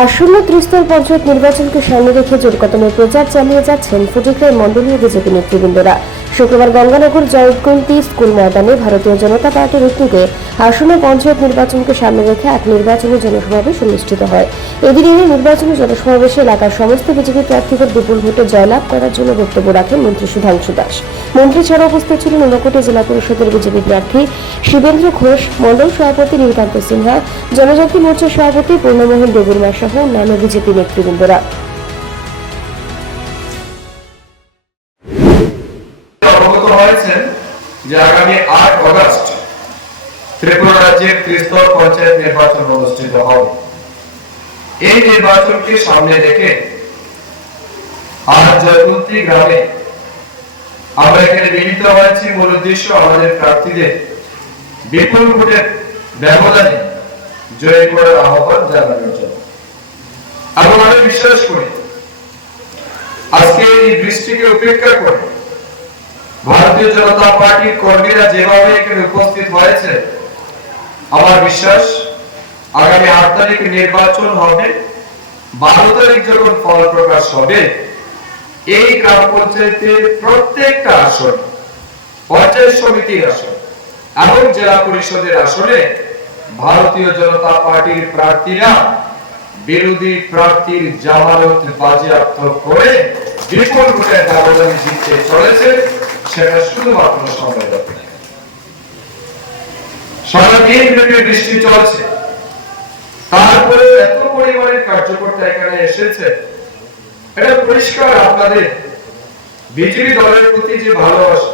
আসন্ন ত্রিস্তর পঞ্চায়েত নির্বাচনকে সামনে রেখে জোরকদমে প্রচার চালিয়ে যাচ্ছেন ফটিকরাই মণ্ডলীয় বিজেপি নেতৃবৃন্দরা। শুক্রবার গঙ্গানগর জয়কুন্তি স্কুল ময়দানে ভারতীয় জনতা পার্টির উদ্যোগে আসন্ন পঞ্চায়েত নির্বাচনকে সামনে রেখে এক নির্বাচনী জনসমাবেশ অনুষ্ঠিত হয়। এদিন এই নির্বাচনী জনসমাবেশে এলাকার সমস্ত বিজেপি প্রার্থীদের বিপুল ভোটে জয়লাভ করার জন্য বক্তব্য রাখেন মন্ত্রী সুধাংশু দাস। মন্ত্রী ছাড়া উপস্থিত ছিলেন ঊনকোটি জেলা পরিষদের বিজেপি প্রার্থী শিবেন্দ্র ঘোষ, মণ্ডল সভাপতি নীলকান্ত সিনহা, জনজাতি মোর্চার সভাপতি পূর্ণমোহন দেবুরমা সহ অন্যান্য বিজেপি নেতৃবৃন্দরা। যে আগামী আট অগস্ট ত্রিপুরা রাজ্যের ত্রিস্তর পঞ্চায়েত নির্বাচন অনুষ্ঠিত হবে। এই নির্বাচনকে সামনে রেখে আজ জয়কুন্তি গ্রামে আমরা এখানে মিলিত হয়েছি। মূল উদ্দেশ্য আমাদের প্রার্থীদের বিপুল ভোটের ব্যবধানে জয় করার আহ্বান জানানোর জন্য। এবং আমি বিশ্বাস করি, আজকে এই বৃষ্টিকে উপেক্ষা করে ভারতীয় জনতা পার্টির কর্মীরা যেভাবে এখানে উপস্থিত হয়েছে, আমার বিশ্বাস আগামী আট তারিখ নির্বাচন হবে বারো তারিখ যখন ফল প্রকাশ হবে, এই গ্রাম পঞ্চায়েতের প্রত্যেকটা আসন, পঞ্চায়েত সমিতির আসন এবং জেলা পরিষদের আসনে ভারতীয় জনতা পার্টির প্রার্থীরা বিরোধী প্রার্থীর জামানত বাজেয়াপ্ত করে বিপুল ভোটের ব্যবধানে জিততে চলেছে সেটা শুধুমাত্র সময় সারাদিন ব্যাপী বৃষ্টি চলছে। তারপরে এত পরিমাণের কার্যকর্তা এখানে এসেছে। এটা পরিষ্কার আপনাদের। বিজেপি দলের প্রতি যে ভালোবাসা,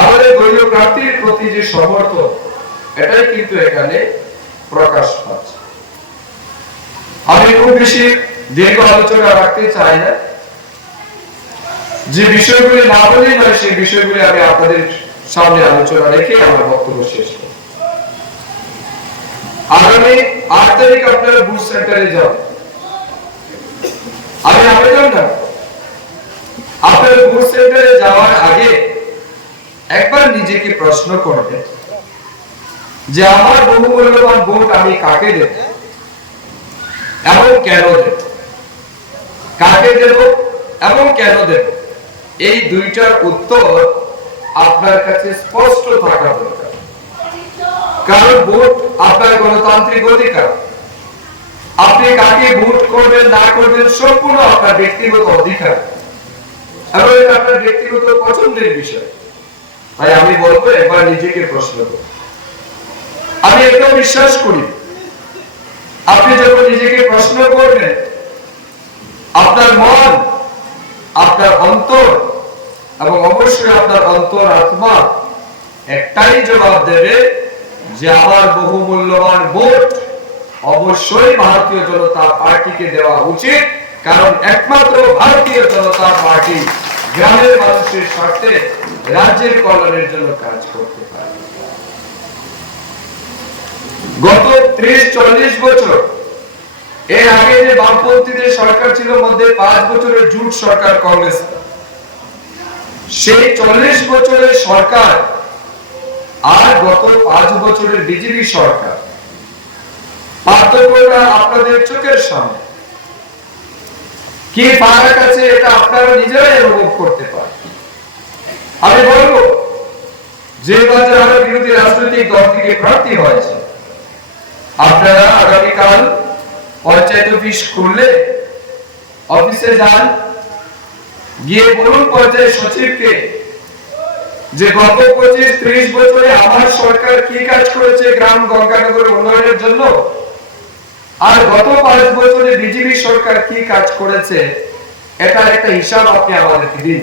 আমাদের দলীয় প্রার্থীর প্রতি যে সমর্থন, এটাই কিন্তু এখানে প্রকাশ পাচ্ছে। আমি খুব বেশি দীর্ঘ আলোচনা রাখতে চাই না। যে বিষয়গুলি না বলেই নয়, সেই বিষয়গুলি আমি আপনাদের সামনে আলোচনা রেখে আমার বক্তব্য শেষ করব। আগামী আট তারিখ আপনারা বুথ সেন্টারে যান আমি আবেদন না আপনার বুথ সেন্টারে যাওয়ার আগে একবার নিজেকে প্রশ্ন করবেন যে আমার বহু মূল্যবান ভোট আমি কাকে দেব এবং কেন দেব? কাকে দেব এবং কেন দেব? এই দুইটার উত্তর আপনার কাছে স্পষ্ট থাকা দরকার। কারণ ভোট আপনার গণতান্ত্রিক অধিকার। আপনি কাকে ভোট করবেন, না করবেন সম্পূর্ণ আপনার ব্যক্তিগত অধিকার। এবং এটা আপনার ব্যক্তিগত পছন্দের বিষয়। তাই আমি বলব, একবার নিজেকে প্রশ্ন আমি এটাও বিশ্বাস করি। আপনি যখন নিজেকে প্রশ্ন করবেন, আপনার মন আপনার অন্তর এবং অবশ্যই আপনার অন্তর আত্মা একটাই জবাব দেবে যে আমার বহু মূল্যবান ভোট অবশ্যই ভারতীয় জনতা পার্টিকে দেওয়া উচিত, কারণ একমাত্র ভারতীয় জনতা পার্টি গ্রামের মানুষের স্বার্থে রাজ্যের কল্যাণের জন্য কাজ করতে পারে। গত ত্রিশ, চল্লিশ বছর এর আগে যে বামপন্থীদের সরকার ছিল মধ্যে পাঁচ বছরের জুট সরকার কংগ্রেস। সেই চল্লিশ বছরের সরকার আর গত পাঁচ বছরের বিজেপি সরকার। পার্থক্যটা আপনাদের চোখের সামনে। কি ফারাক আছে এটা আপনারা নিজেরাই অনুভব করতে পারেন। আমি বলব, যে বাজার বিরোধী রাজনৈতিক দল থেকে প্রার্থী হয়েছে, আপনারা আগামীকাল পঞ্চায়েত অফিস খুললে অফিসে যান, গিয়ে বলুন পঞ্চায়েত সচিবকে যে গত পঁচিশ ত্রিশ বছরে আমার সরকার কি কাজ করেছে গ্রাম গঙ্গানগরের উন্নয়নের জন্য? আর গত পাঁচ বছরে বিজেপি সরকার কি কাজ করেছে? এটার একটা হিসাব আপনি আমাদেরকে দিন।